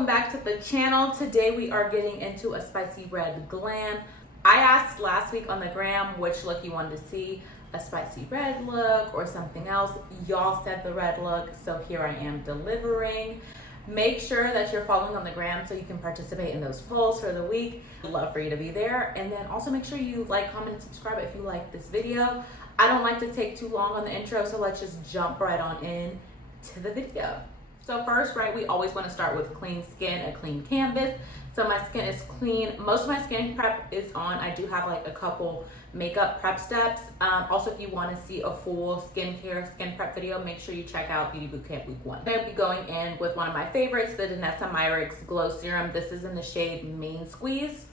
welcome back to the channel. Today we are getting into a spicy red glam. I asked last week on the gram which look you wanted to see, a spicy red look or something else. Y'all said the red look, so here I am delivering. Make sure that you're following on the gram so you can participate in those polls for the week. I'd love for you to be there. And then also make sure you like, comment, and subscribe if you like this video. I don't like to take too long on the intro, so let's just jump right on in to the video. So first, right, we always want to start with clean skin, a clean canvas. So my skin is clean. Most of my skin prep is on. I do have like a couple makeup prep steps. Also, if you want to see a full skincare skin prep video, make sure you check out Beauty Bootcamp Week 1. I'm going to be going in with one of my favorites, the Danessa Glow Serum. This is in the shade Main Squeeze.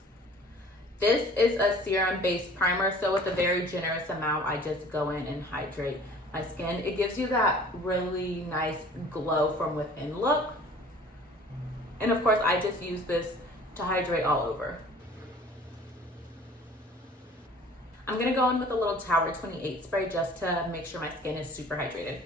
This is a serum-based primer, so with a very generous amount, I just go in and hydrate my skin. It gives you that really nice glow from within look. And of course, I just use this to hydrate all over. I'm gonna go in with a little Tower 28 spray just to make sure my skin is super hydrated.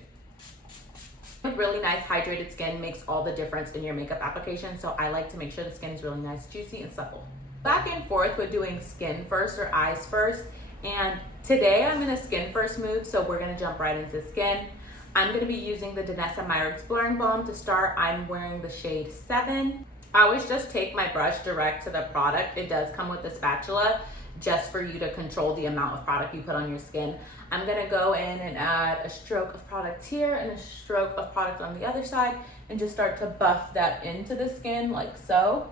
Really nice hydrated skin makes all the difference in your makeup application, so I like to make sure the skin is really nice, juicy, and supple. Back and forth with doing skin first or eyes first, and today I'm in a skin first mood, so we're gonna jump right into skin. I'm gonna be using the Danessa Blurring Balm to start. I'm wearing the shade 7. I always just take my brush direct to the product. It does come with a spatula just for you to control the amount of product you put on your skin. I'm gonna go in and add a stroke of product here and a stroke of product on the other side and just start to buff that into the skin like so.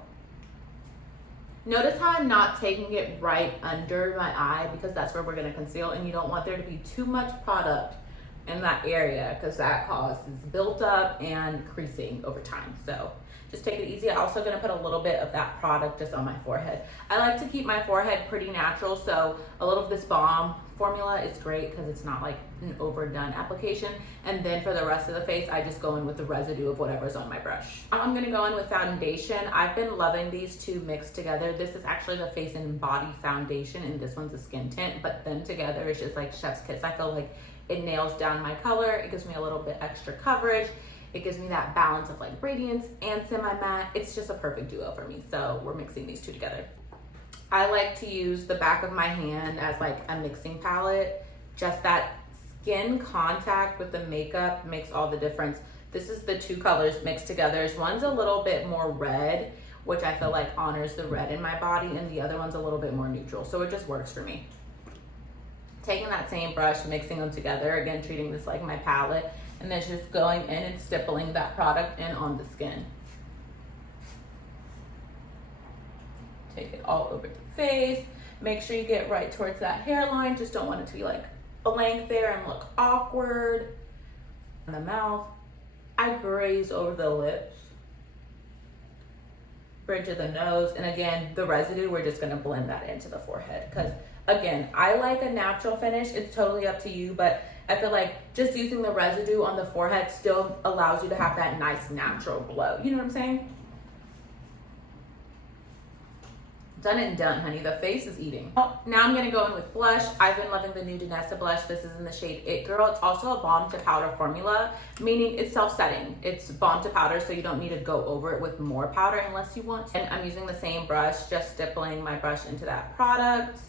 Notice how I'm not taking it right under my eye because that's where we're gonna conceal, and you don't want there to be too much product in that area because that causes built-up and creasing over time. So just take it easy. I'm also gonna put a little bit of that product just on my forehead. I like to keep my forehead pretty natural, so a little of this balm formula is great because it's not like an overdone application. And then for the rest of the face, I just go in with the residue of whatever's on my brush. I'm gonna go in with foundation. I've been loving these two mixed together. This is actually the face and body foundation, and this one's a skin tint, but them together is just like chef's kiss. I feel like it nails down my color. It gives me a little bit extra coverage. It gives me that balance of like radiance and semi-matte. It's just a perfect duo for me. So we're mixing these two together. I like to use the back of my hand as like a mixing palette. Just that skin contact with the makeup makes all the difference. This is the two colors mixed together. One's a little bit more red, which I feel like honors the red in my body, and the other one's a little bit more neutral. So it just works for me. Taking that same brush, mixing them together, again, treating this like my palette, and then just going in and stippling that product in on the skin. Take it all over the face. Make sure you get right towards that hairline. Just don't want it to be like blank there and look awkward. In the mouth, I graze over the lips, bridge of the nose, and again, the residue, we're just gonna blend that into the forehead because again, I like a natural finish. It's totally up to you, but I feel like just using the residue on the forehead still allows you to have that nice natural glow. You know what I'm saying? Done and done, honey. The face is eating. Now I'm gonna go in with blush. I've been loving the new Danessa blush. This is in the shade It Girl. It's also a balm to powder formula, meaning it's self-setting. It's balm to powder, so you don't need to go over it with more powder unless you want to. And I'm using the same brush, just stippling my brush into that product.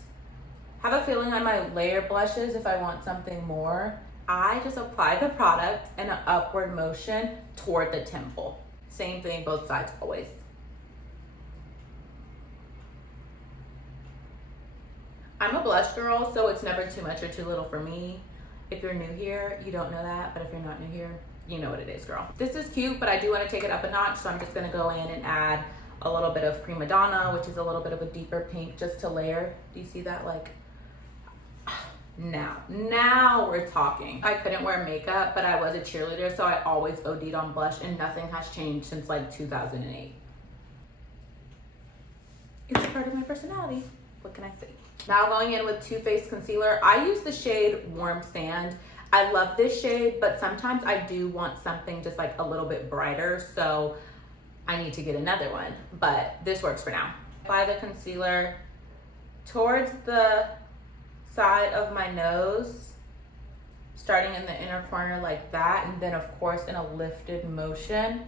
Have a feeling on my layer blushes if I want something more. I just apply the product in an upward motion toward the temple. Same thing, both sides always. I'm a blush girl, so it's never too much or too little for me. If you're new here, you don't know that, but if you're not new here, you know what it is, girl. This is cute, but I do want to take it up a notch, so I'm just gonna go in and add a little bit of Prima Donna, which is a little bit of a deeper pink, just to layer. Do you see that? Like, now we're talking. I couldn't wear makeup, but I was a cheerleader, so I always OD'd on blush, and nothing has changed since like 2008. It's a part of my personality. What can I say? Now going in with Too Faced Concealer. I use the shade Warm Sand. I love this shade, but sometimes I do want something just like a little bit brighter, so I need to get another one, but this works for now. Apply the concealer towards the side of my nose, starting in the inner corner like that, and then of course in a lifted motion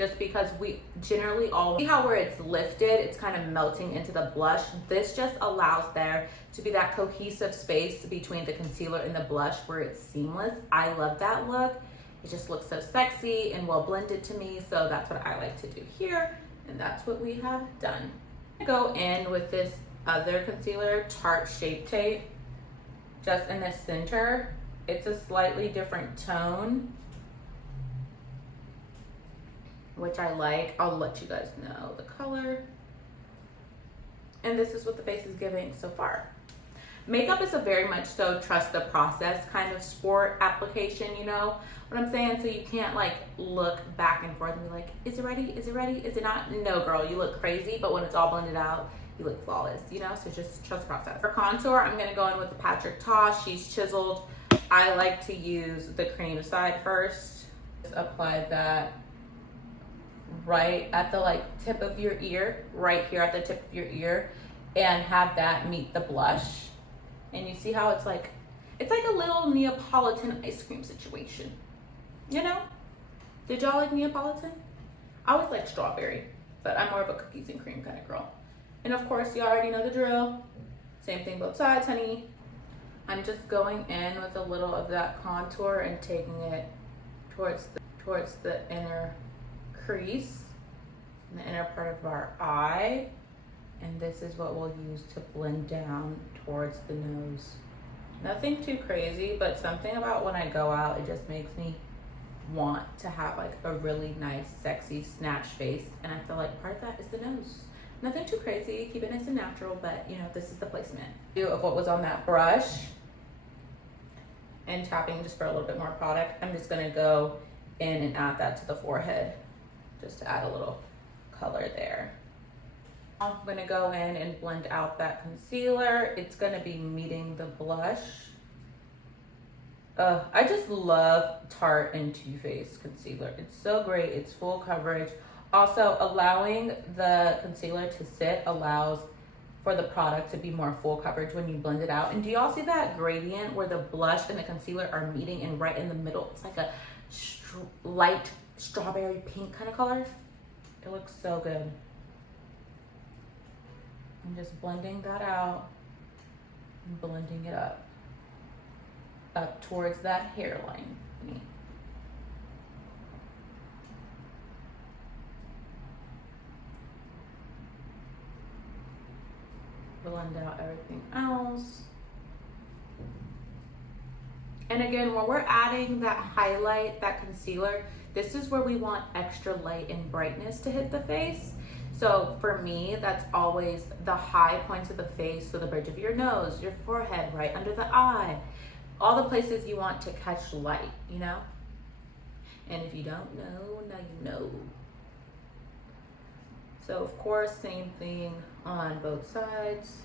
just because we generally all see how where it's lifted, it's kind of melting into the blush. This just allows there to be that cohesive space between the concealer and the blush where it's seamless. I love that look. It just looks so sexy and well blended to me. So that's what I like to do here. And that's what we have done. Go in with this other concealer, Tarte Shape Tape, just in the center. It's a slightly different tone, which I like. I'll let you guys know the color. And this is what the face is giving so far. Makeup is a very much so trust the process kind of sport application, you know what I'm saying? So you can't like look back and forth and be like, is it ready? Is it ready? Is it not? No, girl, you look crazy, but when it's all blended out, you look flawless, you know? So just trust the process. For contour, I'm gonna go in with the Patrick Ta. She's chiseled. I like to use the cream side first. Just apply that right at the like tip of your ear, right here at the tip of your ear, and have that meet the blush. And you see how it's like a little Neapolitan ice cream situation, you know? Did y'all like Neapolitan? I always like strawberry, but I'm more of a cookies and cream kind of girl. And of course, you already know the drill. Same thing both sides, honey. I'm just going in with a little of that contour and taking it towards the inner crease, in the inner part of our eye. And this is what we'll use to blend down towards the nose. Nothing too crazy, but something about when I go out, it just makes me want to have like a really nice, sexy, snatch face. And I feel like part of that is the nose. Nothing too crazy, keep it nice and natural, but you know, this is the placement. Of what was on that brush and tapping just for a little bit more product. I'm just gonna go in and add that to the forehead just to add a little color there. I'm gonna go in and blend out that concealer. It's gonna be meeting the blush. I just love Tarte and Too Faced concealer. It's so great, it's full coverage. Also, allowing the concealer to sit allows for the product to be more full coverage when you blend it out. And do y'all see that gradient where the blush and the concealer are meeting and right in the middle? It's like a light strawberry pink kind of color. It looks so good. I'm just blending that out and blending it up towards that hairline. Blend out everything else. And again, when we're adding that highlight, that concealer, this is where we want extra light and brightness to hit the face. So for me, that's always the high points of the face. So the bridge of your nose, your forehead, right under the eye, all the places you want to catch light, you know? And if you don't know, now you know. So of course, same thing on both sides.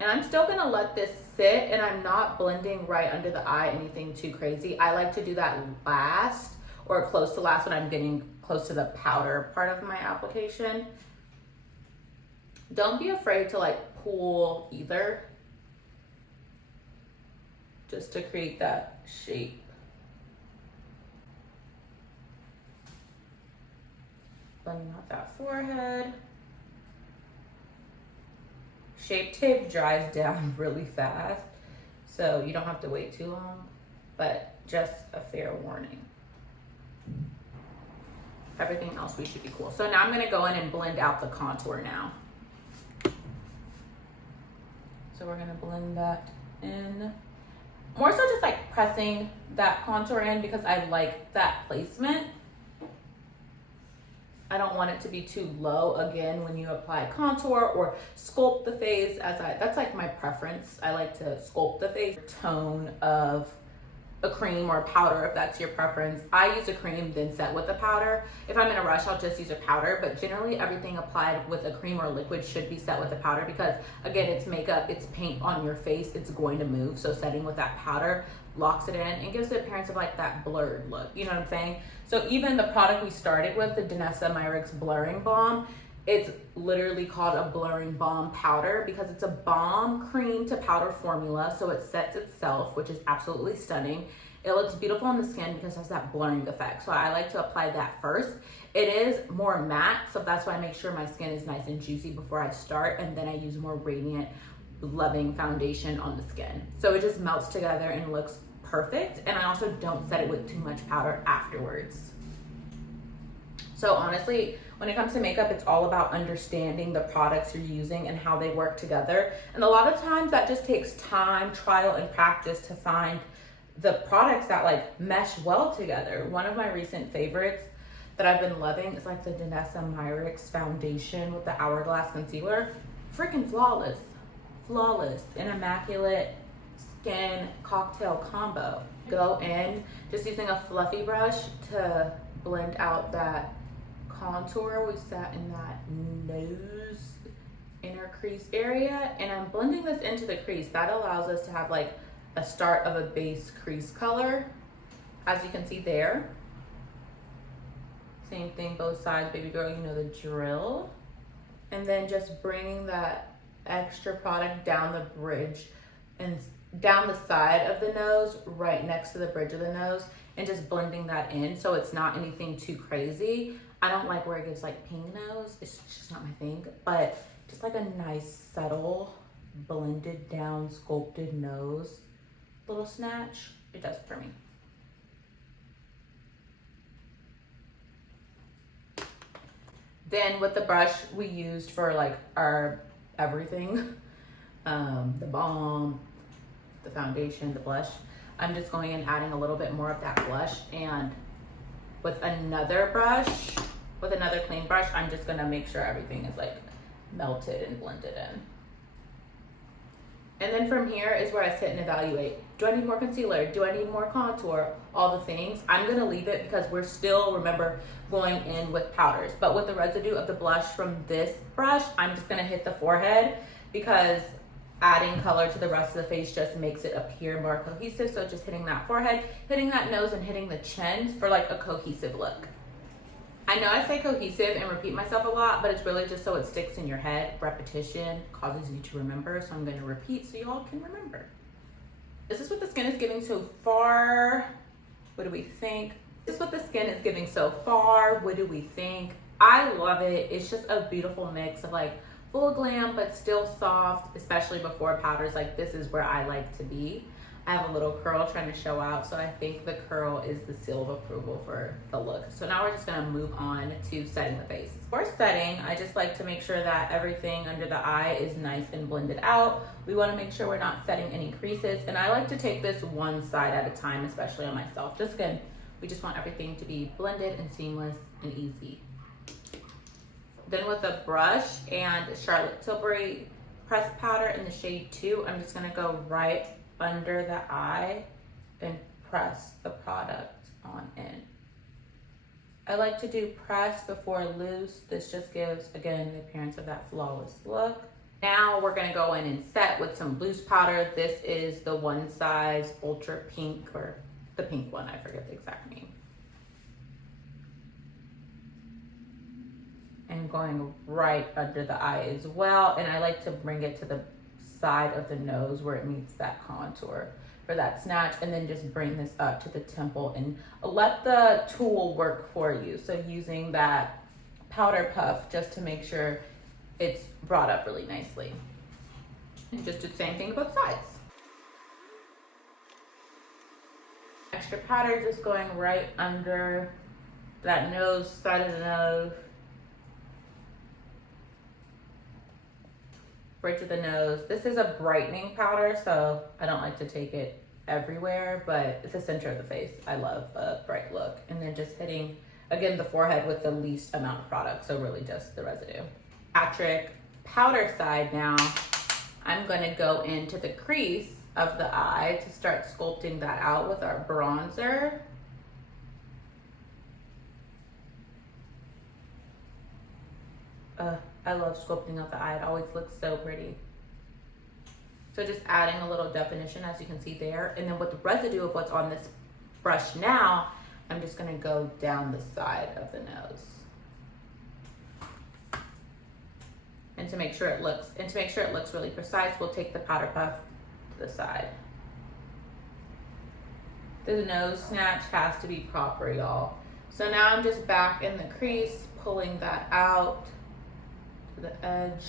And I'm still gonna let this sit, and I'm not blending right under the eye, anything too crazy. I like to do that last or close to last when I'm getting close to the powder part of my application. Don't be afraid to like pull either, just to create that shape. Blending out that forehead. Shape Tape dries down really fast, so you don't have to wait too long, but just a fair warning. Everything else we should be cool. So now I'm gonna go in and blend out the contour now. So we're gonna blend that in. More so just like pressing that contour in because I like that placement. I don't want it to be too low again when you apply contour or sculpt the face, that's like my preference. I like to sculpt the face. Tone of a cream or a powder if that's your preference. I use a cream then set with a powder. If I'm in a rush, I'll just use a powder, but generally everything applied with a cream or liquid should be set with a powder because again, it's makeup, it's paint on your face, it's going to move. So setting with that powder locks it in and gives the appearance of like that blurred look, you know what I'm saying? So even the product we started with, the Danessa Myricks Blurring Balm, it's literally called a blurring balm powder because it's a balm cream to powder formula. So it sets itself, which is absolutely stunning. It looks beautiful on the skin because it has that blurring effect. So I like to apply that first. It is more matte, so that's why I make sure my skin is nice and juicy before I start, and then I use more radiant, loving foundation on the skin. So it just melts together and looks perfect. And I also don't set it with too much powder afterwards. So honestly, when it comes to makeup, it's all about understanding the products you're using and how they work together. And a lot of times that just takes time, trial, and practice to find the products that like mesh well together. One of my recent favorites that I've been loving is like the Danessa Myricks foundation with the Hourglass concealer. Freaking flawless. Flawless. An immaculate skin cocktail combo. Go in just using a fluffy brush to blend out that contour. We sat in that nose inner crease area, and I'm blending this into the crease. That allows us to have like a start of a base crease color, as you can see there. Same thing both sides, baby girl, you know the drill. And then just bringing that extra product down the bridge and down the side of the nose, right next to the bridge of the nose, and just blending that in so it's not anything too crazy. I don't like where it gives like pink nose, it's just not my thing, but just like a nice subtle blended down sculpted nose little snatch, it does it for me. Then with the brush we used for like our everything, the balm, the foundation, the blush, I'm just going and adding a little bit more of that blush, and with another brush, with another clean brush, I'm just gonna make sure everything is like melted and blended in. And then from here is where I sit and evaluate. Do I need more concealer? Do I need more contour? All the things. I'm gonna leave it because we're still, remember, going in with powders. But with the residue of the blush from this brush, I'm just gonna hit the forehead because adding color to the rest of the face just makes it appear more cohesive. So just hitting that forehead, hitting that nose, and hitting the chin for like a cohesive look. I know I say cohesive and repeat myself a lot, but it's really just so it sticks in your head. Repetition causes you to remember, so I'm going to repeat so you all can remember. This is what the skin is giving so far. What do we think? This is what the skin is giving so far. What do we think? I love it. It's just a beautiful mix of like full glam, but still soft, especially before powders. Like this is where I like to be. I have a little curl trying to show out, so I think the curl is the seal of approval for the look. So now we're just gonna move on to setting the face. For setting, I just like to make sure that everything under the eye is nice and blended out. We wanna make sure we're not setting any creases, and I like to take this one side at a time, especially on myself. Just again, we just want everything to be blended and seamless and easy. Then with a brush and Charlotte Tilbury pressed powder in the shade 2, I'm just gonna go right under the eye and press the product on in. I like to do press before loose. This just gives, again, the appearance of that flawless look. Now we're gonna go in and set with some loose powder. This is the One Size Ultra Pink, or the pink one, I forget the exact name. And going right under the eye as well. And I like to bring it to the side of the nose where it meets that contour for that snatch, and then just bring this up to the temple and let the tool work for you. So using that powder puff just to make sure it's brought up really nicely. And just do the same thing to both sides. Extra powder just going right under that nose, side of the nose, bridge of the nose. This is a brightening powder, so I don't like to take it everywhere, but it's the center of the face. I love a bright look. And then just hitting, again, the forehead with the least amount of product, so really just the residue. Patrick powder side now, I'm gonna go into the crease of the eye to start sculpting that out with our bronzer. I love sculpting out the eye. It always looks so pretty. So just adding a little definition, as you can see there. And then with the residue of what's on this brush now, I'm just gonna go down the side of the nose. And to make sure it looks really precise, we'll take the powder puff to the side. The nose snatch has to be proper, y'all. So now I'm just back in the crease, pulling that out to the edge.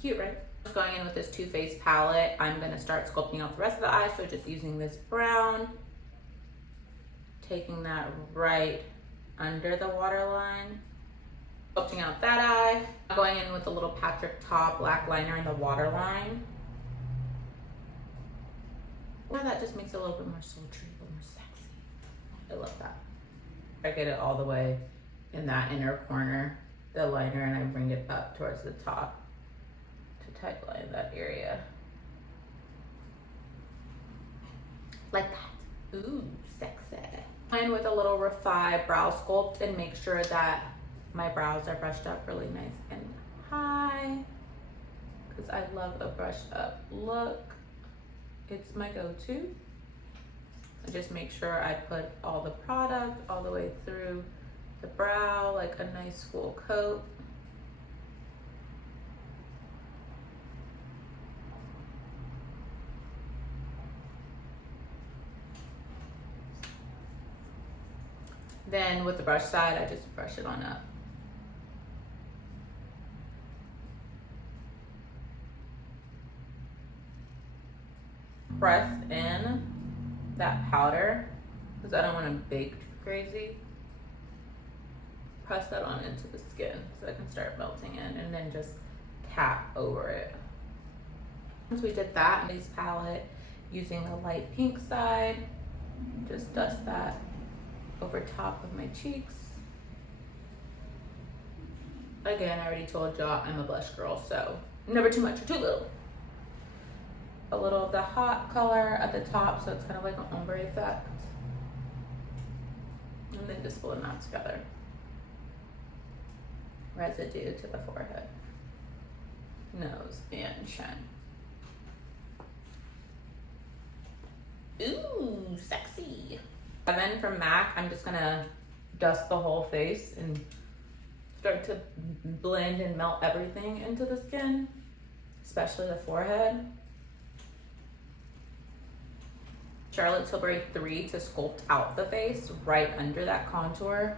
Cute, right? Just going in with this Too Faced palette, I'm gonna start sculpting out the rest of the eye. So just using this brown, taking that right under the waterline, sculpting out that eye. Going in with a little Patrick Ta black liner in the waterline. Now that just makes it a little bit more sultry, a little more sexy. I love that. I get it all the way in that inner corner, the liner, and I bring it up towards the top to tight line that area. Like that. Ooh, sexy. And with a little Refi brow sculpt and make sure that my brows are brushed up really nice and high, because I love a brushed up look. It's my go-to. I just make sure I put all the product all the way through the brow, like a nice full coat. Then with the brush side, I just brush it on up. Press in that powder because I don't want to bake crazy. Press that on into the skin so I can start melting in, and then just tap over it. Once we did that, base palette, using the light pink side, just dust that over top of my cheeks. Again, I already told y'all I'm a blush girl, so never too much or too little. A little of the hot color at the top, so it's kind of like an ombre effect. And then just blend that together. Residue to the forehead, nose, and chin. Ooh, sexy. And then from MAC, I'm just gonna dust the whole face and start to blend and melt everything into the skin, especially the forehead. Charlotte Tilbury 3 to sculpt out the face right under that contour.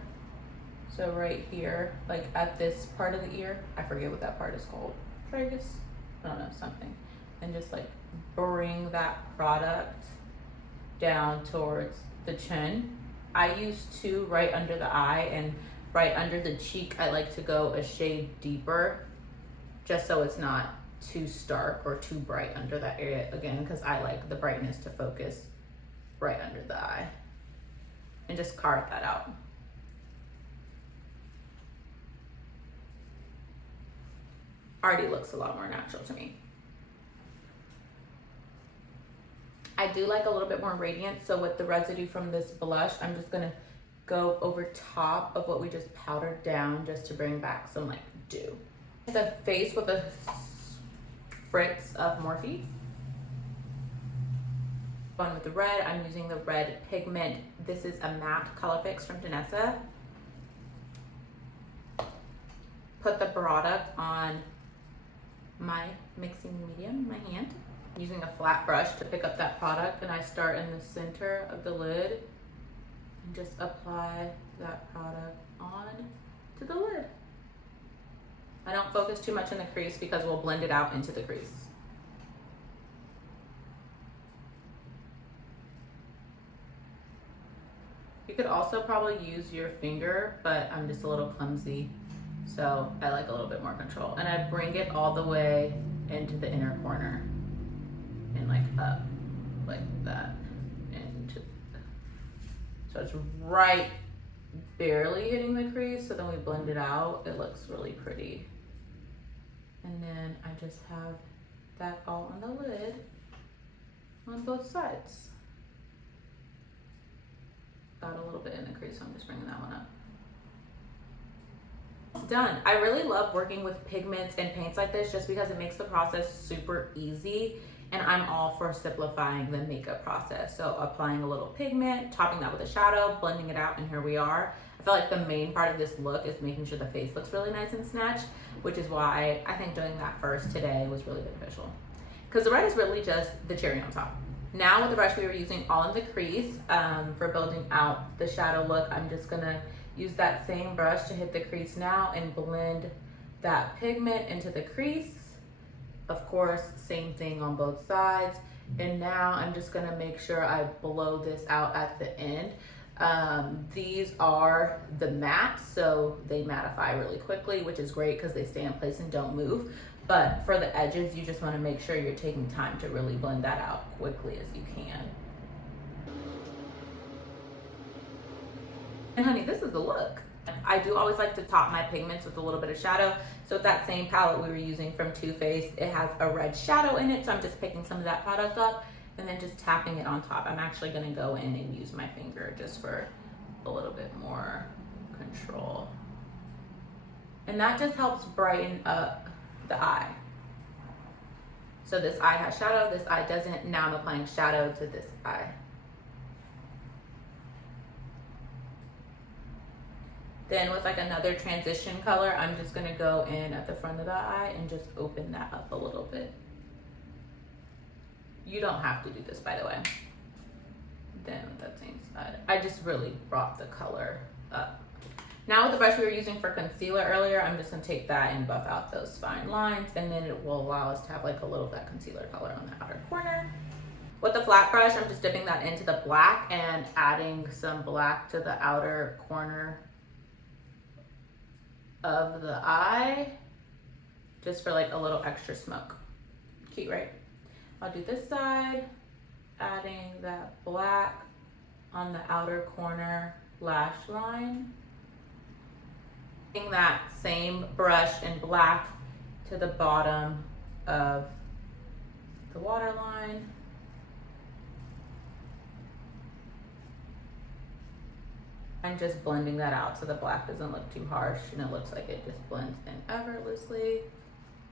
So right here, like at this part of the ear, I forget what that part is called. Tragus? I don't know, something. And just like bring that product down towards the chin. I use 2 right under the eye, and right under the cheek, I like to go a shade deeper just so it's not too stark or too bright under that area again, because I like the brightness to focus right under the eye, and just carve that out. Already looks a lot more natural to me. I do like a little bit more radiance, so with the residue from this blush, I'm just gonna go over top of what we just powdered down just to bring back some like dew. The face with a spritz of Morphe. Going with the red, I'm using the red pigment. This is a matte color fix from Danessa. Put the product on my mixing medium, my hand. Using a flat brush to pick up that product, and I start in the center of the lid and just apply that product on to the lid. I don't focus too much in the crease because we'll blend it out into the crease. You could also probably use your finger, but I'm just a little clumsy, so I like a little bit more control. And I bring it all the way into the inner corner and like up like that. So it's right barely hitting the crease, so then we blend it out. It looks really pretty. And then I just have that all on the lid on both sides. Got a little bit in the crease, so I'm just bringing that one up. Done. I really love working with pigments and paints like this just because it makes the process super easy, and I'm all for simplifying the makeup process. So applying a little pigment, topping that with a shadow, blending it out, and here we are. I feel like the main part of this look is making sure the face looks really nice and snatched, which is why I think doing that first today was really beneficial. Because the red is really just the cherry on top. Now with the brush we were using all in the crease for building out the shadow look, I'm just gonna use that same brush to hit the crease now and blend that pigment into the crease. Of course, same thing on both sides. And now I'm just gonna make sure I blow this out at the end. These are the mattes, so they mattify really quickly, which is great because they stay in place and don't move. But for the edges, you just want to make sure you're taking time to really blend that out quickly as you can. And honey, this is the look. I do always like to top my pigments with a little bit of shadow. So with that same palette we were using from Too Faced, it has a red shadow in it. So I'm just picking some of that product up and then just tapping it on top. I'm actually gonna go in and use my finger just for a little bit more control. And that just helps brighten up the eye. So this eye has shadow, this eye doesn't. Now I'm applying shadow to this eye. Then with like another transition color, I'm just gonna go in at the front of the eye and just open that up a little bit. You don't have to do this, by the way. Then with that same side, I just really brought the color up. Now with the brush we were using for concealer earlier, I'm just gonna take that and buff out those fine lines, and then it will allow us to have like a little of that concealer color on the outer corner. With the flat brush, I'm just dipping that into the black and adding some black to the outer corner of the eye, just for like a little extra smoke. Cute, right? I'll do this side, adding that black on the outer corner lash line. Taking that same brush in black to the bottom of the waterline. And just blending that out so the black doesn't look too harsh and it looks like it just blends in effortlessly.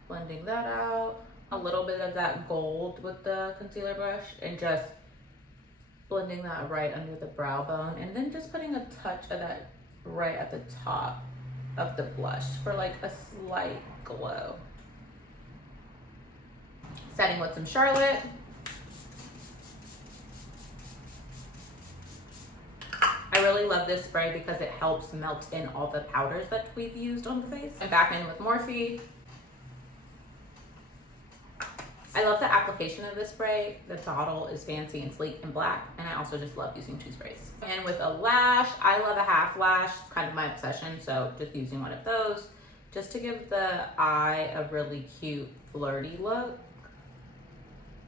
Blending that out. A little bit of that gold with the concealer brush and just blending that right under the brow bone, and then just putting a touch of that right at the top of the blush for like a slight glow. Setting with some Charlotte. I really love this spray because it helps melt in all the powders that we've used on the face. I'm back in with Morphe. I love the application of this spray. The bottle is fancy and sleek and black, and I also just love using two sprays. And with a lash, I love a half lash. It's kind of my obsession, so just using one of those just to give the eye a really cute, flirty look.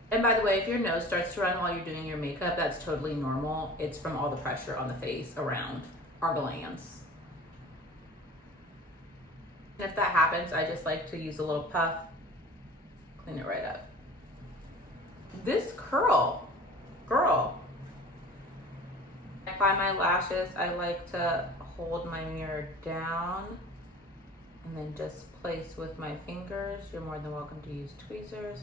And by the way, if your nose starts to run while you're doing your makeup, that's totally normal. It's from all the pressure on the face around our glands. And if that happens, I just like to use a little puff, clean it right up. This curl, girl. I apply my lashes, I like to hold my mirror down and then just place with my fingers. You're more than welcome to use tweezers.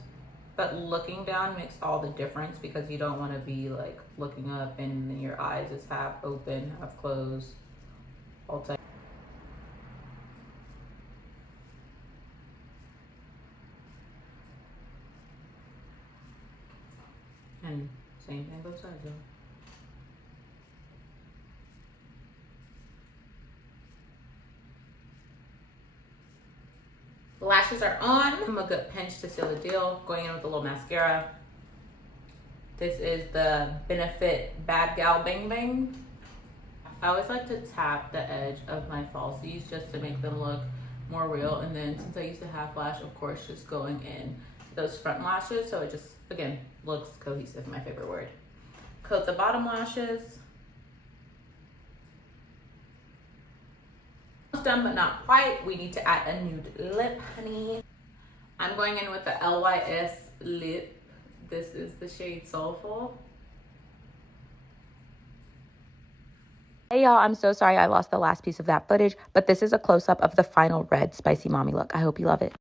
But looking down makes all the difference because you don't want to be like looking up and your eyes is half open, half closed, all tight. And same thing both sides though. The lashes are on. I'm a good pinch to seal the deal. Going in with a little mascara. This is the Benefit Bad Gal Bang Bang. I always like to tap the edge of my falsies just to make them look more real. And then since I used a half lash, of course, just going in those front lashes. So it just, again, looks cohesive, my favorite word. Coat the bottom lashes. Done but not quite. We need to add a nude lip, honey. I'm going in with the LYS lip. This is the shade Soulful. Hey y'all, I'm so sorry I lost the last piece of that footage, but this is a close-up of the final red spicy mommy look. I hope you love it.